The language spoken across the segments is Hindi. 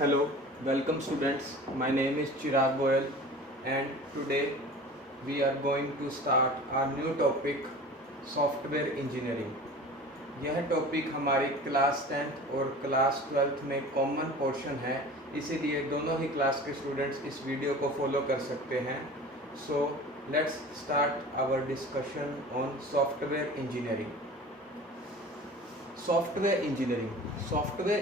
Hello, welcome students. My name is Chirag Goyal and today we are going to start our new topic software engineering. यह टॉपिक हमारी क्लास 10th और क्लास 12th में कॉमन पोर्शन है, इसीलिए दोनों ही क्लास के स्टूडेंट्स इस वीडियो को फॉलो कर सकते हैं। So let's start our discussion on software engineering. Software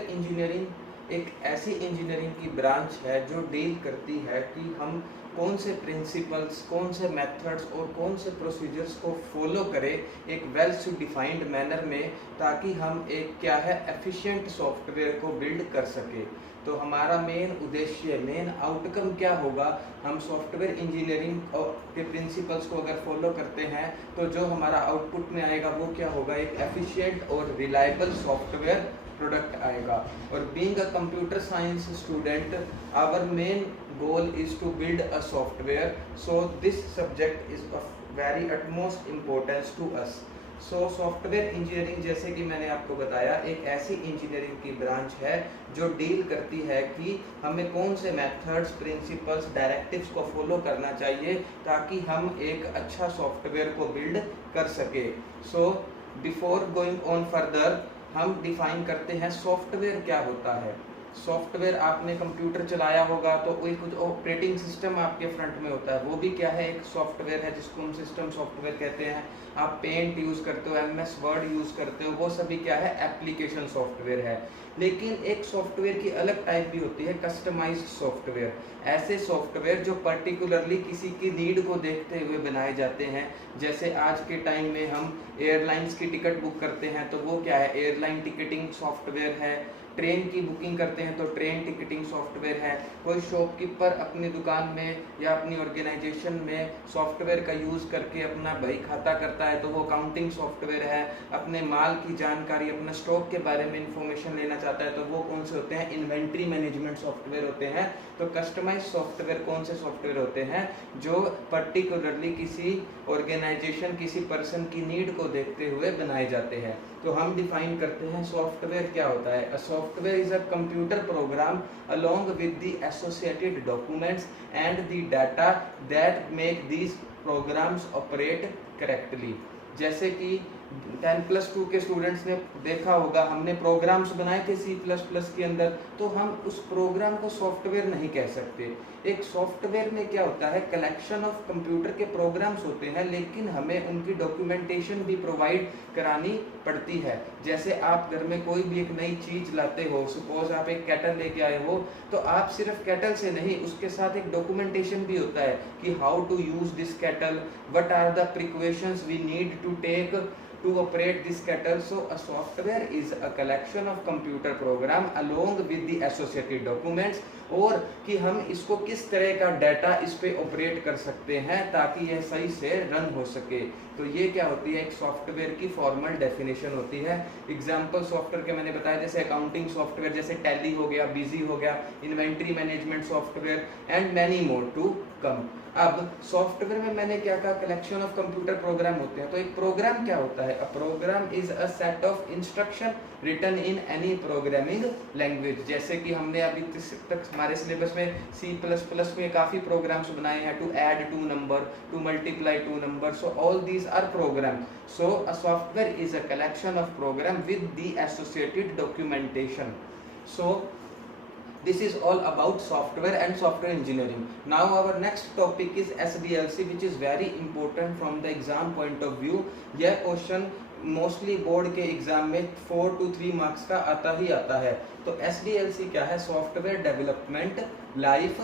engineering एक ऐसी इंजीनियरिंग की ब्रांच है जो डील करती है कि हम कौन से प्रिंसिपल्स, कौन से मेथड्स और कौन से प्रोसीजर्स को फॉलो करें एक वेल डिफाइंड मैनर में, ताकि हम एक एफिशिएंट सॉफ्टवेयर को बिल्ड कर सके। तो हमारा मेन उद्देश्य, मेन आउटकम क्या होगा, हम सॉफ्टवेयर इंजीनियरिंग के प्रिंसिपल्स को अगर फॉलो करते हैं तो जो हमारा आउटपुट में आएगा वो क्या होगा, एक एफिशिएंट और रिलायबल सॉफ्टवेयर प्रोडक्ट आएगा। और being a computer science student, our main goal is to build a software, so this subject is of very utmost importance to us. So software engineering, जैसे कि मैंने आपको बताया, एक ऐसी इंजीनियरिंग की ब्रांच है जो डील करती है कि हमें कौन से मेथड्स, प्रिंसिपल्स, डायरेक्टिव्स को फॉलो करना चाहिए ताकि हम एक अच्छा सॉफ्टवेयर को बिल्ड कर सके। So before going on further, हम डिफाइन करते हैं सॉफ्टवेयर क्या होता है। सॉफ्टवेयर, आपने कंप्यूटर चलाया होगा तो कोई कुछ ऑपरेटिंग सिस्टम आपके फ्रंट में होता है, वो भी क्या है, एक सॉफ्टवेयर है जिसको हम सिस्टम सॉफ्टवेयर कहते हैं। आप पेंट यूज़ करते हो, MS वर्ड यूज़ करते हो, वो सभी क्या है, एप्लीकेशन सॉफ्टवेयर है। लेकिन एक सॉफ्टवेयर की अलग टाइप भी होती है, कस्टमाइज्ड सॉफ्टवेयर। ऐसे सॉफ्टवेयर जो पर्टिकुलरली किसी की नीड को देखते हुए बनाए जाते हैं। जैसे आज के टाइम में हम एयरलाइंस की टिकट बुक करते हैं तो वो क्या है, एयरलाइन टिकटिंग सॉफ्टवेयर है। ट्रेन की बुकिंग करते हैं तो ट्रेन टिकटिंग सॉफ्टवेयर है। कोई शॉपकीपर अपनी दुकान में या अपनी ऑर्गेनाइजेशन में सॉफ्टवेयर का यूज़ करके अपना बही खाता करता है तो वो अकाउंटिंग सॉफ्टवेयर है। अपने माल की जानकारी, अपने स्टॉक के बारे में इंफॉर्मेशन लेना चाहता है तो वो कौन से होते हैं, इन्वेंट्री मैनेजमेंट सॉफ्टवेयर होते हैं। तो कस्टमाइज सॉफ्टवेयर कौन से सॉफ्टवेयर होते हैं, जो पर्टिकुलरली किसी ऑर्गेनाइजेशन, किसी पर्सन की नीड को देखते हुए बनाए जाते हैं। तो हम डिफाइन करते हैं सॉफ्टवेयर क्या होता है। A software is a computer program along with the associated documents and the data that make these programs operate correctly. जैसे कि 10+2 के स्टूडेंट्स ने देखा होगा, हमने प्रोग्राम्स बनाए थे C++ के अंदर, तो हम उस प्रोग्राम को सॉफ्टवेयर नहीं कह सकते। एक सॉफ्टवेयर में क्या होता है, कलेक्शन ऑफ कंप्यूटर के प्रोग्राम्स होते हैं, लेकिन हमें उनकी डॉक्यूमेंटेशन भी प्रोवाइड करानी पड़ती है। जैसे आप घर में कोई भी एक नई चीज़ लाते हो, सपोज आप एक केटल लेके आए हो, तो आप सिर्फ केटल से नहीं, उसके साथ एक डॉक्यूमेंटेशन भी होता है कि how to use this kettle, what are the precautions we need to take to operate this kettle. So a software is a collection of computer program along with the associated documents, और कि हम इसको किस तरह का डाटा इस पे ऑपरेट कर सकते हैं ताकि यह सही से रन हो सके। तो ये क्या होती है, एक सॉफ्टवेयर की फॉर्मल डेफिनेशन होती है। एग्जांपल सॉफ्टवेयर के मैंने बताया, जैसे अकाउंटिंग सॉफ्टवेयर, जैसे टैली हो गया, बिजी हो गया, inventory management software and many more to come. अब सॉफ्टवेयर में मैंने क्या कहा, कलेक्शन ऑफ कंप्यूटर प्रोग्राम होते हैं। तो एक प्रोग्राम क्या होता है, a program is a set of instruction written in any programming language. जैसे कि हमने अभी तक हमारे सिलेबस में C++ में काफ़ी प्रोग्राम्स बनाए हैं, to add 2 number, to multiply 2 number, so all these are program. So a software is a collection of program with the associated documentation. So this is all about software and software engineering. Now our next topic is SDLC, which is very important from the exam point of view. यह क्वेश्चन मोस्टली बोर्ड के एग्जाम में 4 to 3 मार्क्स का आता ही आता है। तो SDLC क्या है, सॉफ्टवेयर डेवलपमेंट लाइफ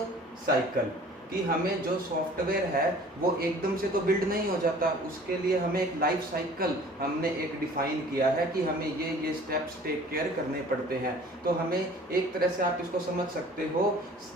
साइकिल, कि हमें जो सॉफ्टवेयर है वो एकदम से तो बिल्ड नहीं हो जाता, उसके लिए हमें एक लाइफ साइकिल हमने एक डिफाइन किया है कि हमें ये स्टेप्स टेक केयर करने पड़ते हैं। तो हमें एक तरह से आप इसको समझ सकते हो,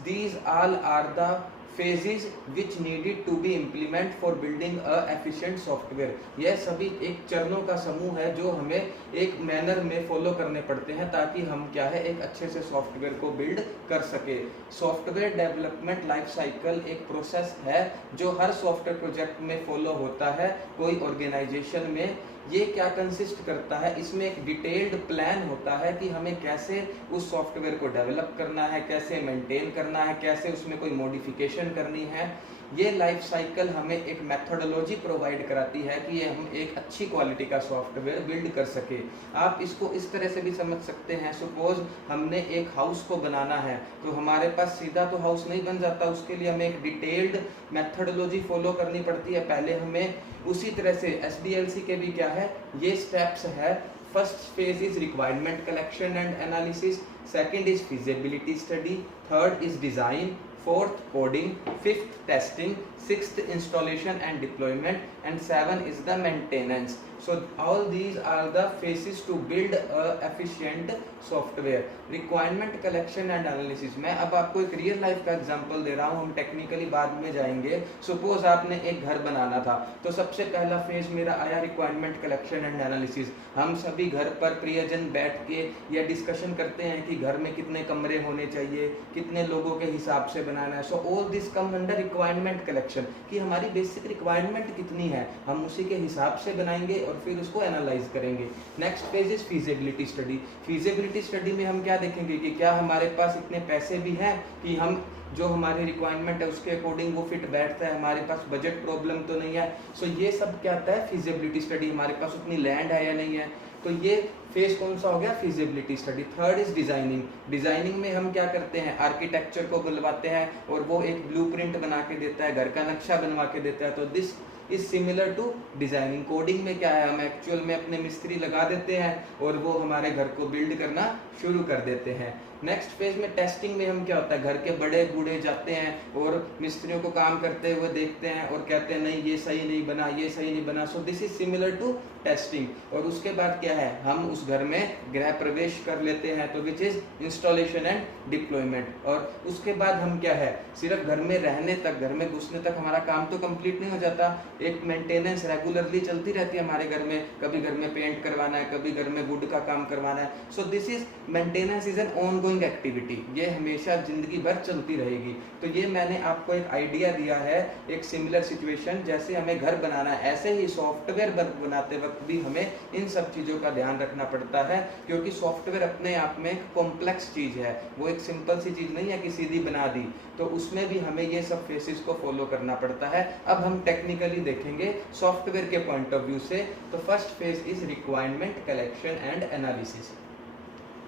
these all are the phases which needed to be implement for building a efficient software। यह सभी एक चरणों का समूह है जो हमें एक मैनर में फॉलो करने पड़ते हैं ताकि हम क्या है, एक अच्छे से सॉफ्टवेयर को बिल्ड कर सके। सॉफ्टवेयर डेवलपमेंट लाइफ साइकिल एक प्रोसेस है जो हर सॉफ्टवेयर प्रोजेक्ट में फॉलो होता है। कोई ऑर्गेनाइजेशन में ये क्या कंसिस्ट करता है, इसमें एक डिटेल्ड प्लान होता है कि हमें कैसे उस सॉफ्टवेयर को डेवलप करना है, कैसे मेंटेन करना है, कैसे उसमें कोई मॉडिफिकेशन करनी है। ये लाइफ साइकिल हमें एक मेथोडोलॉजी प्रोवाइड कराती है कि हम एक अच्छी क्वालिटी का सॉफ्टवेयर बिल्ड कर सके। आप इसको इस तरह से भी समझ सकते हैं, सपोज हमने एक हाउस को बनाना है तो हमारे पास सीधा तो हाउस नहीं बन जाता, उसके लिए हमें एक डिटेल्ड मेथोडोलॉजी फॉलो करनी पड़ती है। पहले हमें उसी तरह से SDLC के भी क्या है, ये स्टेप्स है। First phase is requirement collection and analysis, second is feasibility study, third is design, fourth coding, fifth testing, sixth installation and deployment, and 7 is the maintenance. So all these are the phases to build a efficient software. Requirement collection and analysis, मैं अब आपको एक रियल लाइफ का एग्जांपल दे रहा हूँ, हम टेक्निकली बाद में जाएंगे। सपोज आपने एक घर बनाना था तो सबसे पहला फेज मेरा आया रिक्वायरमेंट कलेक्शन एंड एनालिसिस। हम सभी घर पर प्रियजन बैठ के या डिस्कशन करते हैं कि घर में कितने कमरे होने चाहिए, कितने लोगों के हिसाब से बनाना है। So all this come under requirement collection, कि हमारी बेसिक रिक्वायरमेंट कितनी है, हम उसी के हिसाब से बनाएंगे और फिर उसको एनालाइज करेंगे। Next phase is feasibility study. Feasibility study में हम क्या देखेंगे कि क्या हमारे पास इतने पैसे भी हैं कि हम जो हमारी रिक्वायरमेंट है उसके अकॉर्डिंग वो फिट बैठता है, हमारे पास बजट प्रॉब्लम तो नहीं है। सो ये सब क्या आता है, फीजिबिलिटी स्टडी, हमारे पास उतनी लैंड है या नहीं है। तो ये फेज कौन सा हो गया, feasibility study. Third is designing. Designing में हम क्या करते हैं, आर्किटेक्चर को बुलवाते हैं और वो एक ब्लूप्रिंट बना के देता है, घर का नक्शा बनवा के देता है। तो this is similar to designing. Coding में क्या है, हम एक्चुअल में अपने मिस्त्री लगा देते हैं और वो हमारे घर को बिल्ड करना शुरू कर देते हैं। नेक्स्ट फेज में टेस्टिंग में हम क्या होता है, घर के बड़े बूढ़े जाते हैं और मिस्त्रियों को काम करते हुए देखते हैं और कहते हैं नहीं ये सही नहीं बना, ये सही नहीं बना। So this is similar to testing. और उसके बाद क्या है, हम उस घर में गृह प्रवेश कर लेते हैं, तो which is installation and deployment. और उसके बाद हम क्या है, सिर्फ घर में रहने तक, घर में घुसने तक हमारा काम तो कंप्लीट नहीं हो जाता, एक मेंटेनेंस रेगुलरली चलती रहती है हमारे घर में। कभी घर में पेंट करवाना है, कभी घर में वुड का काम करवाना है। सो this is maintenance is an ongoing activity, ये हमेशा जिंदगी भर चलती रहेगी। तो ये मैंने आपको एक आइडिया दिया है, एक सिमिलर सिचुएशन, जैसे हमें घर बनाना है ऐसे ही सॉफ्टवेयर बनाते वक्त भी हमें इन सब चीज़ों का ध्यान रखना पड़ता है, क्योंकि सॉफ्टवेयर अपने आप में एक कॉम्प्लेक्स चीज़ है, वो एक सिंपल सी चीज़ नहीं है कि सीधी बना दी। तो उसमें भी हमें ये सब फेसेस को फॉलो करना पड़ता है। अब हम टेक्निकली देखेंगे सॉफ्टवेयर के पॉइंट ऑफ व्यू से। तो first phase is requirement collection and analysis.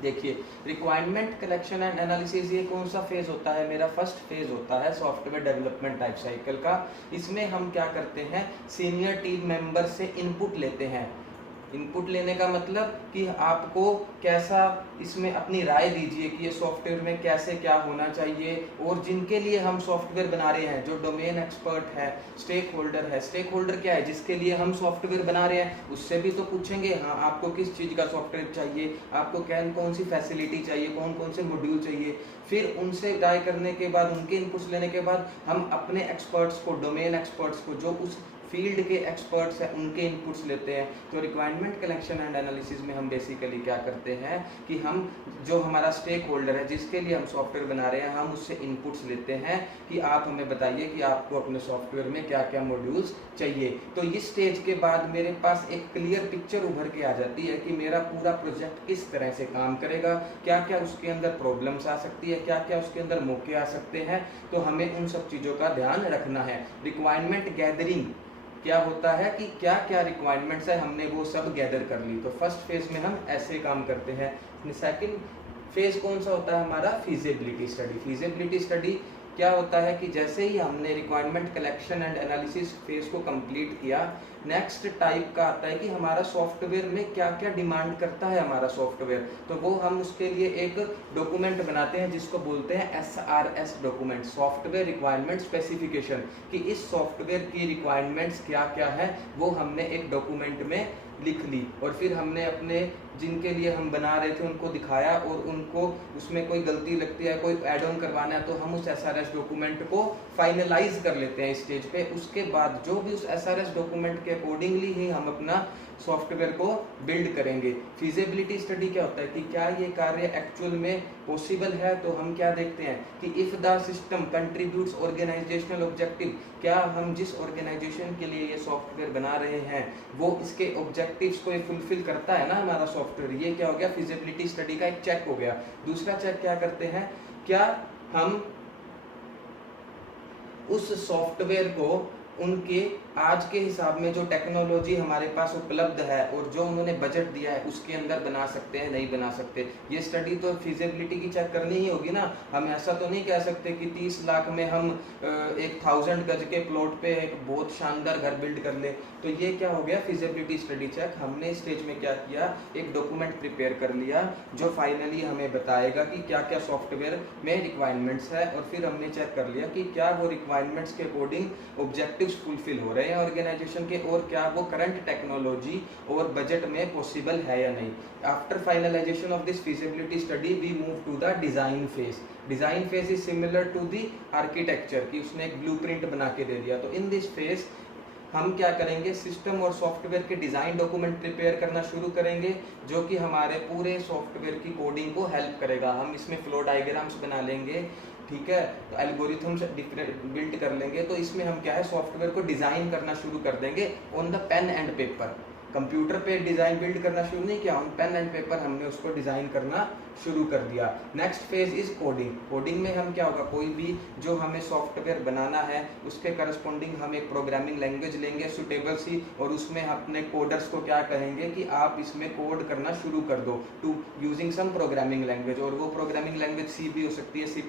देखिए, रिक्वायरमेंट कलेक्शन एंड एनालिसिस ये कौन सा फेज होता है, मेरा फर्स्ट फेज होता है सॉफ्टवेयर डेवलपमेंट लाइफ साइकिल का। इसमें हम क्या करते हैं, सीनियर टीम मेंबर से इनपुट लेते हैं। इनपुट लेने का मतलब कि आपको कैसा, इसमें अपनी राय दीजिए कि ये सॉफ्टवेयर में कैसे क्या होना चाहिए। और जिनके लिए हम सॉफ्टवेयर बना रहे हैं, जो डोमेन एक्सपर्ट है, स्टेक होल्डर है। स्टेक होल्डर क्या है, जिसके लिए हम सॉफ्टवेयर बना रहे हैं, उससे भी तो पूछेंगे हाँ आपको किस चीज़ का सॉफ्टवेयर चाहिए, आपको कौन सी फैसिलिटी चाहिए, कौन कौन से मॉड्यूल चाहिए। फिर उनसे राय करने के बाद, उनके इनपुट्स लेने के बाद हम अपने एक्सपर्ट्स को, डोमेन एक्सपर्ट्स को, जो उस फील्ड के एक्सपर्ट्स हैं, उनके इनपुट्स लेते हैं। तो रिक्वायरमेंट कलेक्शन एंड एनालिसिस में हम बेसिकली क्या करते हैं कि हम जो हमारा स्टेक होल्डर है, जिसके लिए हम सॉफ्टवेयर बना रहे हैं, हम उससे इनपुट्स लेते हैं कि आप हमें बताइए कि आपको अपने सॉफ्टवेयर में क्या क्या मॉड्यूल्स चाहिए। तो इस स्टेज के बाद मेरे पास एक क्लियर पिक्चर उभर के आ जाती है कि मेरा पूरा प्रोजेक्ट किस तरह से काम करेगा, क्या क्या उसके अंदर प्रॉब्लम्स आ सकती है, क्या क्या उसके अंदर मौके आ सकते हैं। तो हमें उन सब चीज़ों का ध्यान रखना है। रिक्वायरमेंट गैदरिंग क्या होता है कि क्या क्या रिक्वायरमेंट्स है, हमने वो सब गैदर कर ली। तो फर्स्ट फेज में हम ऐसे काम करते हैं। सेकंड फेज कौन सा होता है हमारा, फीजिबिलिटी स्टडी। फीजिबिलिटी स्टडी क्या होता है कि जैसे ही हमने requirement collection and analysis phase को कंप्लीट किया, नेक्स्ट टाइप का आता है कि हमारा सॉफ्टवेयर में क्या क्या डिमांड करता है हमारा सॉफ्टवेयर। तो वो हम उसके लिए एक डॉक्यूमेंट बनाते हैं जिसको बोलते हैं SRS document, software requirement specification, कि इस सॉफ्टवेयर की रिक्वायरमेंट्स क्या क्या है वो हमने एक डॉक्यूमेंट में लिख ली। और फिर हमने अपने जिनके लिए हम बना रहे थे उनको दिखाया, और उनको उसमें कोई गलती लगती है, कोई ऐड ऑन करवाना है, तो हम उस SRS डॉक्यूमेंट को फाइनलाइज कर लेते हैं स्टेज पे। उसके बाद जो भी उस SRS डॉक्यूमेंट के अकॉर्डिंगली ही हम अपना सॉफ्टवेयर को बिल्ड करेंगे। फिजिबिलिटी स्टडी क्या होता है कि क्या ये कार्य एक्चुअल में पॉसिबल है तो हम क्या देखते हैं कि if the system contributes organizational objective, क्या हम जिस ऑर्गेनाइजेशन के लिए ये सॉफ्टवेयर बना रहे हैं वो इसके ऑब्जेक्टिव्स को फुलफिल करता है ना हमारा सॉफ्टवेयर। ये क्या हो गया, फिजिबिलिटी स्टडी का एक चेक हो गया। दूसरा चेक क्या करते हैं, क्या हम उस सॉफ्टवेयर को उनके आज के हिसाब में जो टेक्नोलॉजी हमारे पास उपलब्ध है और जो उन्होंने बजट दिया है उसके अंदर बना सकते हैं, नहीं बना सकते। ये स्टडी तो फिजिबिलिटी की चेक करनी ही होगी ना। हम ऐसा तो नहीं कह सकते कि 30 लाख में हम 1000 गज के प्लॉट पे एक बहुत शानदार घर बिल्ड कर ले। तो ये क्या हो गया, फिजिबिलिटी स्टडी चेक। हमने स्टेज में क्या किया, एक डॉक्यूमेंट प्रिपेयर कर लिया जो फाइनली हमें बताएगा कि क्या क्या सॉफ्टवेयर में रिक्वायरमेंट्स है, और फिर हमने चेक कर लिया कि क्या वो रिक्वायरमेंट्स के अकॉर्डिंग ऑब्जेक्टिव्स फुलफिल हो रहे हैं ऑर्गेनाइजेशन के, और क्या वो करंट टेक्नोलॉजी और बजट में पॉसिबल है या नहीं। After finalization of this feasibility study we move to the design phase. Design phase is similar to the architecture, कि उसने एक ब्लूप्रिंट बना के दे दिया। तो इन दिस फेज हम क्या करेंगे, सिस्टम और सॉफ्टवेयर के डिजाइन डॉक्यूमेंट प्रिपेयर करना शुरू करेंगे, जो कि हमारे पूरे सॉफ्टवेयर की कोडिंग को हेल्प करेगा। हम इसमें फ्लो डायग्राम्स बना लेंगे, ठीक है, तो एल्गोरिथम्स बिल्ड कर लेंगे। तो इसमें हम क्या है, सॉफ्टवेयर को डिजाइन करना शुरू कर देंगे on the pen and paper. Computer पे डिजाइन बिल्ड करना शुरू नहीं किया, ऑन पेन एंड पेपर हमने उसको डिजाइन करना शुरू कर दिया। Next phase is coding. Coding में हम क्या होगा, कोई भी जो हमें सॉफ्टवेयर बनाना है उसके करस्पॉन्डिंग हम एक प्रोग्रामिंग लैंग्वेज लेंगे सुटेबल सी, और उसमें अपने कोडर्स को क्या कहेंगे कि आप इसमें कोड करना शुरू कर दो to using some programming language. और वो प्रोग्रामिंग लैंग्वेज सी भी हो सकती है, C++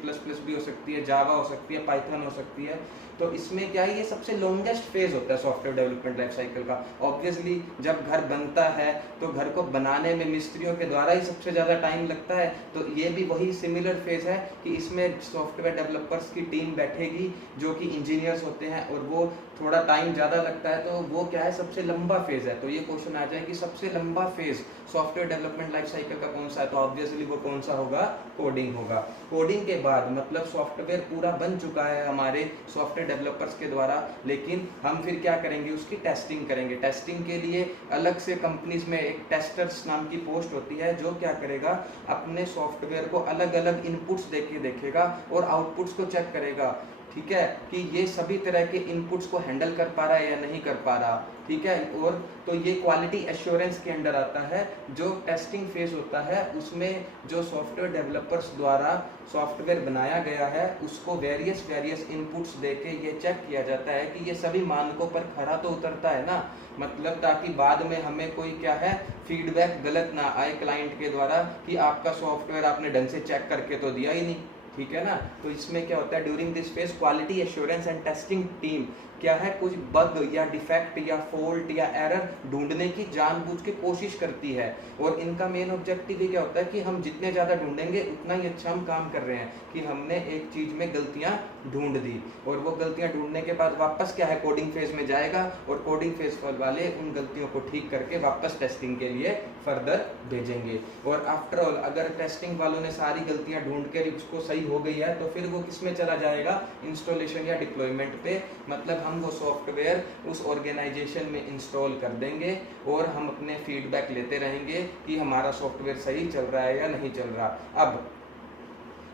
भी हो सकती है, जावा हो सकती है, पाइथन हो सकती है। तो इसमें क्या है, ये सबसे लॉन्गेस्ट फेज होता है सॉफ्टवेयर डेवलपमेंट लाइफ साइकिल का। ऑब्वियसली जब घर बनता है तो घर को बनाने में मिस्त्रियों के द्वारा ही सबसे ज़्यादा टाइम लगता है। तो ये भी वही सिमिलर फेज है कि इसमें सॉफ्टवेयर डेवलपर्स की टीम बैठेगी जो कि इंजीनियर्स होते हैं, और वो थोड़ा टाइम ज़्यादा लगता है। तो वो क्या है, सबसे लंबा फेज है। तो ये क्वेश्चन आ जाए कि सबसे लंबा phase software development life cycle का कौन सा है, तो ऑब्वियसली वो कौन सा होगा, कोडिंग होगा। कोडिंग के बाद मतलब सॉफ्टवेयर पूरा बन चुका है हमारे सॉफ्टवेयर डेवलपर्स के द्वारा, लेकिन हम फिर क्या करेंगे, उसकी टेस्टिंग करेंगे। टेस्टिंग के लिए अलग से कंपनीज में एक टेस्टर्स नाम की पोस्ट होती है, जो क्या करेगा, अपने सॉफ्टवेयर को अलग अलग इनपुट्स देके देखेगा और आउटपुट्स को चेक करेगा, ठीक है, कि ये सभी तरह के इनपुट्स को हैंडल कर पा रहा है या नहीं कर पा रहा, ठीक है। और तो ये क्वालिटी एश्योरेंस के अंडर आता है। जो टेस्टिंग फेज होता है उसमें जो सॉफ्टवेयर डेवलपर्स द्वारा सॉफ्टवेयर बनाया गया है उसको वेरियस इनपुट्स देके ये चेक किया जाता है कि ये सभी मानकों पर खरा तो उतरता है ना, मतलब ताकि बाद में हमें कोई क्या है फीडबैक गलत ना आए क्लाइंट के द्वारा कि आपका सॉफ्टवेयर आपने ढंग से चेक करके तो दिया ही नहीं, ठीक है ना। तो इसमें क्या होता है, during this phase quality assurance and testing team क्या है, कुछ बग या डिफेक्ट या फॉल्ट या एरर ढूंढने की जानबूझ के कोशिश करती है। और इनका मेन ऑब्जेक्टिव ये क्या होता है कि हम जितने ज़्यादा ढूंढेंगे उतना ही अच्छा हम काम कर रहे हैं, कि हमने एक चीज़ में गलतियां ढूंढ दी, और वो गलतियां ढूंढने के बाद वापस क्या है, कोडिंग फेज में जाएगा, और कोडिंग फेज वाले उन गलतियों को ठीक करके वापस टेस्टिंग के लिए फर्दर भेजेंगे। और आफ्टर ऑल अगर टेस्टिंग वालों ने सारी गलतियां ढूंढ कर उसको सही हो गई है तो फिर वो किस में चला जाएगा, इंस्टॉलेशन या डिप्लॉयमेंट पे। मतलब हम वो सॉफ्टवेयर उस ऑर्गेनाइजेशन में इंस्टॉल कर देंगे और हम अपने फीडबैक लेते रहेंगे कि हमारा सॉफ्टवेयर सही चल रहा है या नहीं चल रहा। अब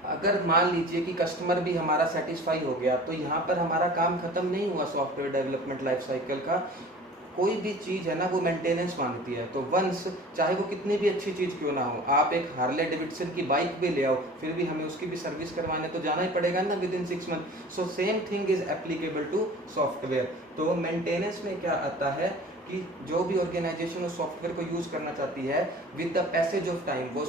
अगर मान लीजिए कि कस्टमर भी हमारा सेटिस्फाई हो गया, तो यहाँ पर हमारा काम खत्म नहीं हुआ सॉफ्टवेयर डेवलपमेंट लाइफ साइकिल का। कोई भी चीज़ है ना वो मेंटेनेंस मांगती है। तो वंस चाहे वो कितनी भी अच्छी चीज़ क्यों ना हो, आप एक हार्ले डेविडसन की बाइक भी ले आओ, फिर भी हमें उसकी भी सर्विस करवाने तो जाना ही पड़ेगा ना within 6 month. So same thing is applicable to software. तो मेंटेनेंस में क्या आता है कि जो भी ऑर्गेनाइजेशन उस सॉफ्टवेयर को यूज़ करना चाहती है, with the passage of time वो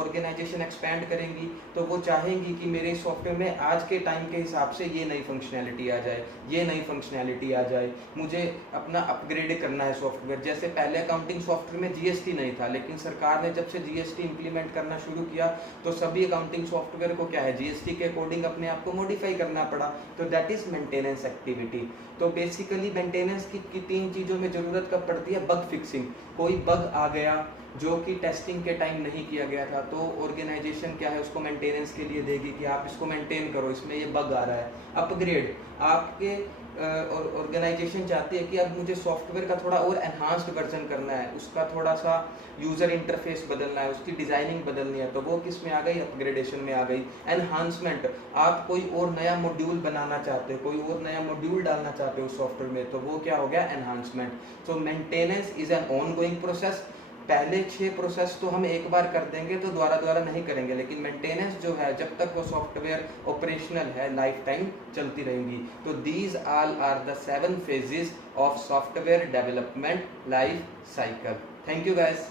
ऑर्गेनाइजेशन एक्सपैंड करेंगी, तो वो चाहेंगी कि मेरे सॉफ्टवेयर में आज के टाइम के हिसाब से ये नई फंक्शनैलिटी आ जाए, ये नई फंक्शनैलिटी आ जाए, मुझे अपना अपग्रेड करना है सॉफ्टवेयर। जैसे पहले अकाउंटिंग सॉफ्टवेयर में जीएसटी नहीं था, लेकिन सरकार ने जब से जीएसटी इंप्लीमेंट करना शुरू किया तो सभी अकाउंटिंग सॉफ्टवेयर को क्या है, जीएसटी के अकॉर्डिंग अपने आप को मॉडिफाई करना पड़ा। तो दैट इज मेंटेनेंस एक्टिविटी। तो बेसिकली मेंटेनेंस की 3 चीज़ों में ज़रूरत कब पड़ती है, बग फिक्सिंग। कोई बग आ गया जो कि टेस्टिंग के टाइम नहीं किया गया था, तो ऑर्गेनाइजेशन क्या है उसको मेंटेनेंस के लिए देगी कि आप इसको मेंटेन करो, इसमें ये बग आ रहा है। अपग्रेड, आपके ऑर्गेनाइजेशन चाहती है कि अब मुझे सॉफ्टवेयर का थोड़ा और एनहांस्ड वर्जन करना है, उसका थोड़ा सा यूज़र इंटरफेस बदलना है, उसकी डिज़ाइनिंग बदलनी है, तो वो किस में आ गई, अपग्रेडेशन में आ गई। एनहांसमेंट, आप कोई और नया मॉड्यूल बनाना चाहते हो, कोई और नया मॉड्यूल डालना चाहते हो सॉफ्टवेयर में, तो वो क्या हो गया, enhancement. So maintenance is an on going process. पहले 6 प्रोसेस तो हम एक बार कर देंगे तो दोबारा नहीं करेंगे, लेकिन मेंटेनेंस जो है जब तक वो सॉफ्टवेयर ऑपरेशनल है लाइफ टाइम चलती रहेंगी। तो these all are the 7 phases of software development life cycle. Thank you guys.